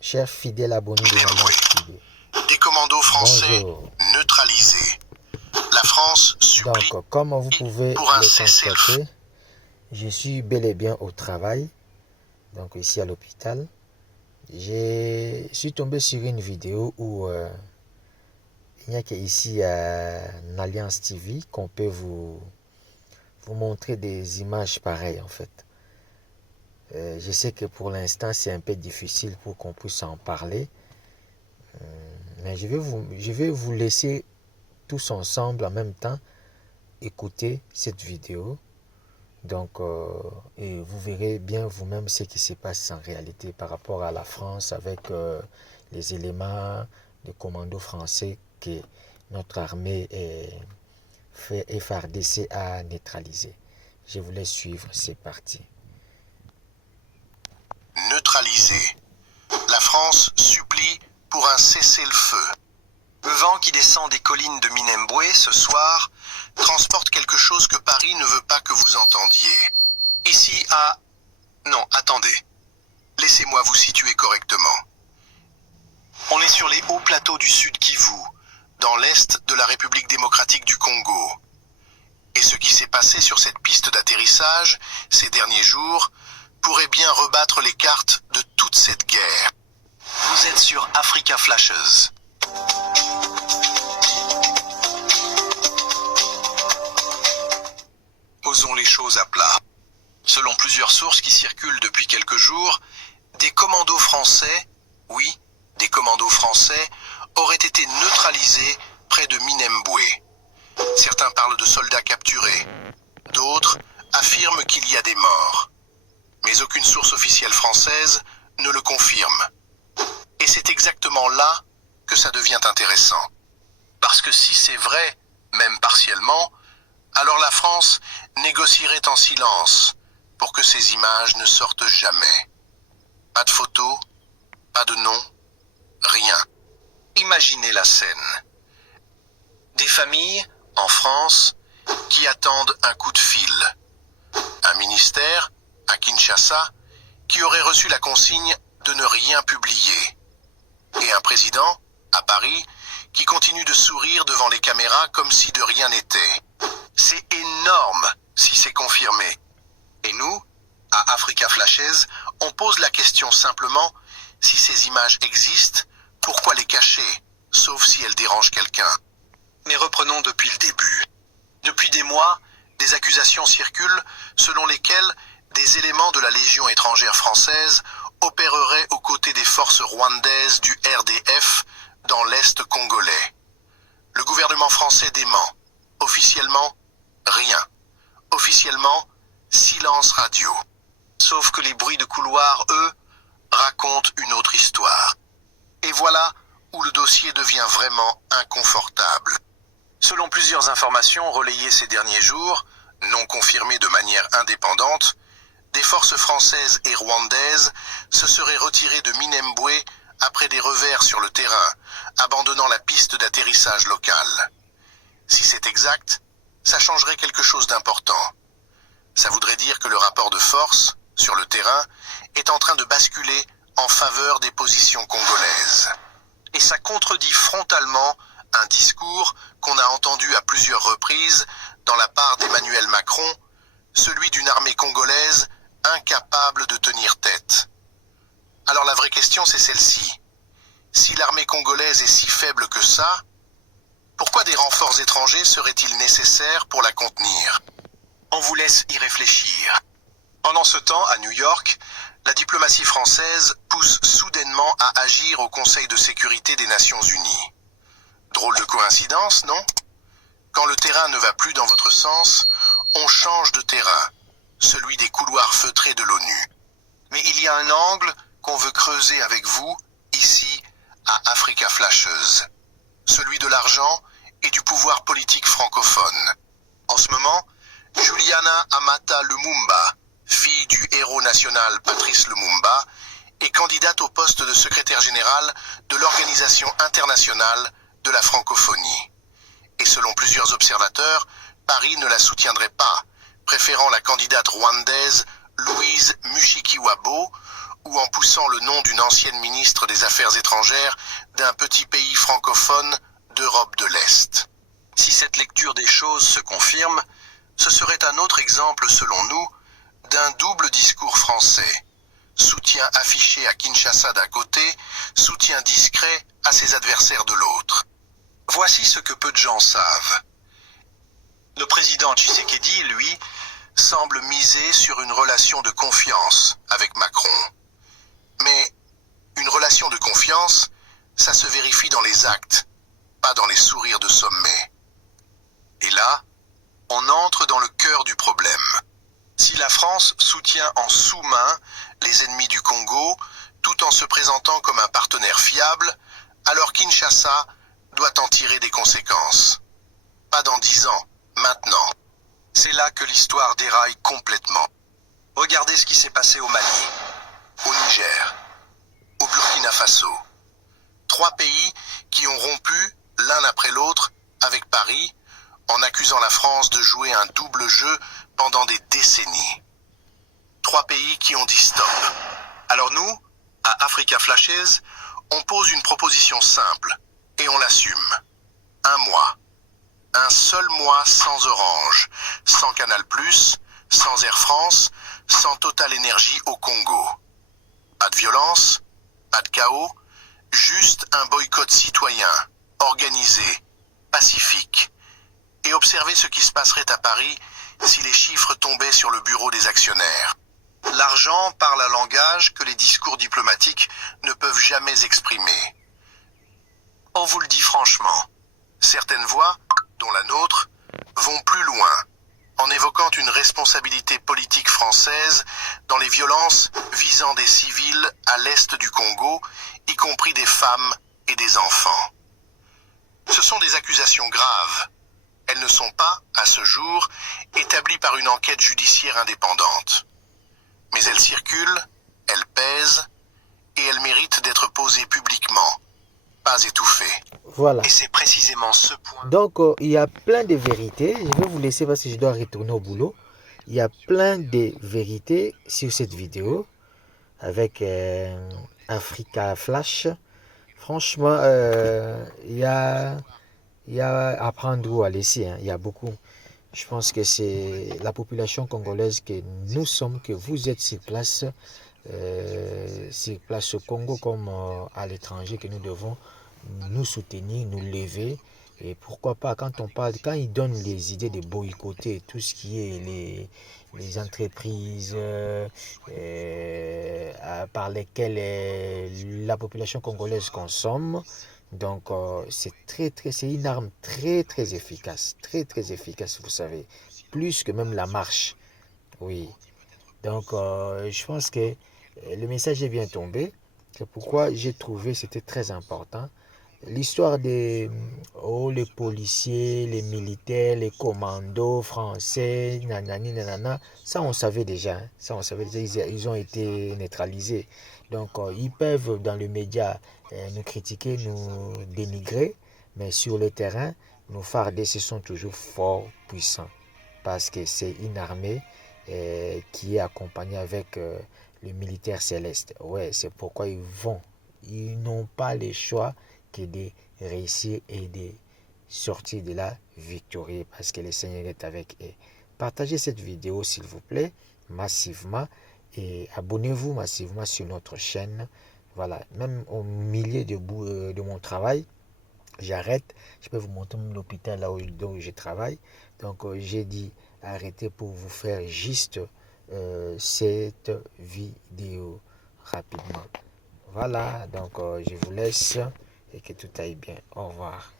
chers fidèles abonnés de l'Alliance TV. Des commandos français Bonjour. neutralisés. La France supplie Donc, comme vous pouvez pour un le cessez-le-feu. constater, je suis bel et bien au travail, donc ici à l'hôpital. Je suis tombé sur une vidéo où il n'y a qu'ici à Alliance TV qu'on peut vous montrer des images pareilles en fait. Je sais que pour l'instant c'est un peu difficile pour qu'on puisse en parler, mais je vais vous laisser tous ensemble en même temps écouter cette vidéo. Donc, et vous verrez bien vous-même ce qui se passe en réalité par rapport à la France avec les éléments de commando français que notre armée est FARDC à neutraliser. Je vous laisse suivre, c'est parti. Neutralisés. La France supplie pour un cessez-le-feu. Le vent qui descend des collines de Minembwe ce soir transporte quelque chose que Paris ne veut pas que vous entendiez. Ici à... Non, attendez. Laissez-moi vous situer correctement. On est sur les hauts plateaux du Sud Kivu, dans l'est de la République démocratique du Congo. Et ce qui s'est passé sur cette piste d'atterrissage ces derniers jours pourrait bien rebattre les cartes de toute cette guerre. Vous êtes sur Africa Flashes. Posons les choses à plat. Selon plusieurs sources qui circulent depuis quelques jours, des commandos français, oui, des commandos français, auraient été neutralisés près de Minembwe. Certains parlent de soldats capturés. D'autres affirment qu'il y a des morts. Mais aucune source officielle française ne le confirme. Et c'est exactement là que ça devient intéressant. Parce que si c'est vrai, même partiellement, alors la France négocierait en silence pour que ces images ne sortent jamais. Pas de photos, pas de nom, rien. Imaginez la scène. Des familles, en France, qui attendent un coup de fil. Un ministère, à Kinshasa, qui aurait reçu la consigne de ne rien publier. Et un président, à Paris, qui continue de sourire devant les caméras comme si de rien n'était. C'est énorme si c'est confirmé. Et nous, à Africa Flashes, on pose la question simplement, si ces images existent, pourquoi les cacher, sauf si elles dérangent quelqu'un? Mais reprenons depuis le début. Depuis des mois, des accusations circulent selon lesquelles des éléments de la Légion étrangère française opéreraient aux côtés des forces rwandaises du RDF dans l'Est congolais. Le gouvernement français dément. Officiellement, rien. Officiellement, silence radio. Sauf que les bruits de couloir, eux, racontent une autre histoire. Et voilà où le dossier devient vraiment inconfortable. Selon plusieurs informations relayées ces derniers jours, non confirmées de manière indépendante, des forces françaises et rwandaises se seraient retirées de Minembwe après des revers sur le terrain, abandonnant la piste d'atterrissage locale. Si c'est exact, ça changerait quelque chose d'important. Ça voudrait dire que le rapport de force, sur le terrain, est en train de basculer en faveur des positions congolaises. Et ça contredit frontalement un discours qu'on a entendu à plusieurs reprises dans la part d'Emmanuel Macron, celui d'une armée congolaise incapable de tenir tête. Alors la vraie question c'est celle-ci. Si l'armée congolaise est si faible que ça, pourquoi des renforts étrangers seraient-ils nécessaires pour la contenir? On vous laisse y réfléchir. Pendant ce temps, à New York, la diplomatie française pousse soudainement à agir au Conseil de sécurité des Nations Unies. Drôle de coïncidence, non? Quand le terrain ne va plus dans votre sens, on change de terrain, celui des couloirs feutrés de l'ONU. Mais il y a un angle qu'on veut creuser avec vous, ici, à Africa Flashes. Celui de l'argent et du pouvoir politique francophone. En ce moment, Juliana Amata Lumumba, fille du héros national Patrice Lumumba, est candidate au poste de secrétaire général de l'Organisation internationale de la francophonie. Et selon plusieurs observateurs, Paris ne la soutiendrait pas, préférant la candidate rwandaise Louise Mushikiwabo ou en poussant le nom d'une ancienne ministre des Affaires étrangères d'un petit pays francophone d'Europe de l'Est. Si cette lecture des choses se confirme, ce serait un autre exemple, selon nous, d'un double discours français. Soutien affiché à Kinshasa d'un côté, soutien discret à ses adversaires de l'autre. Voici ce que peu de gens savent. Le président Tshisekedi, lui, semble miser sur une relation de confiance avec Macron. Mais une relation de confiance, ça se vérifie dans les actes, pas dans les sourires de sommet. Et là, on entre dans le cœur du problème. Si la France soutient en sous-main les ennemis du Congo, tout en se présentant comme un partenaire fiable, alors Kinshasa doit en tirer des conséquences. Pas dans 10 ans, maintenant. C'est là que l'histoire déraille complètement. Regardez ce qui s'est passé au Mali, au Niger, au Burkina Faso. 3 pays qui ont rompu l'un après l'autre avec Paris, en accusant la France de jouer un double jeu pendant des décennies. 3 pays qui ont dit stop. Alors nous, à Africa Flashes, on pose une proposition simple et on l'assume. 1 mois. Un seul mois sans Orange, sans Canal+, sans Air France, sans Total Énergie au Congo. Pas de violence, pas de chaos, juste un boycott citoyen, organisé, pacifique. Et observez ce qui se passerait à Paris si les chiffres tombaient sur le bureau des actionnaires. L'argent parle un langage que les discours diplomatiques ne peuvent jamais exprimer. On vous le dit franchement, certaines voix, dont la nôtre, vont plus loin, en évoquant une responsabilité politique française dans les violences visant des civils à l'est du Congo, y compris des femmes et des enfants. Ce sont des accusations graves. Elles ne sont pas, à ce jour, établies par une enquête judiciaire indépendante. Mais elles circulent, elles pèsent, et elles méritent d'être posées publiquement, pas étouffées. Voilà. Et c'est précisément ce point. Donc, il y a plein de vérités. Je vais vous laisser parce que je dois retourner au boulot. Il y a plein de vérités sur cette vidéo avec Africa Flash. Franchement, il y a à prendre ou à laisser. Hein. Il y a beaucoup. Je pense que c'est la population congolaise que nous sommes, que vous êtes sur place au Congo comme à l'étranger, que nous devons nous soutenir, nous lever. Et pourquoi pas, quand ils donnent les idées de boycotter tout ce qui est les entreprises par lesquelles la population congolaise consomme, donc c'est une arme très efficace, très efficace, vous savez, plus que même la marche, oui. Donc je pense que le message est bien tombé, c'est pourquoi j'ai trouvé c'était très important. L'histoire des les policiers, les militaires, les commandos français, nanani, nanana, ça on savait déjà. Hein. Ça on savait déjà, ils ont été neutralisés. Donc ils peuvent dans le média nous critiquer, nous dénigrer, mais sur le terrain, nos FARDC sont toujours fort puissants parce que c'est une armée qui est accompagnée avec le militaire céleste. Ouais, c'est pourquoi ils n'ont pas le choix que de réussir et de sortir de là victorieux parce que le Seigneur est avec eux. Partagez cette vidéo s'il vous plaît massivement et abonnez-vous massivement sur notre chaîne. Voilà, même au milieu de mon travail, j'arrête. Je peux vous montrer l'hôpital là où je travaille. Donc j'ai dit arrêtez pour vous faire juste cette vidéo rapidement. Voilà, donc je vous laisse et que tout aille bien. Au revoir.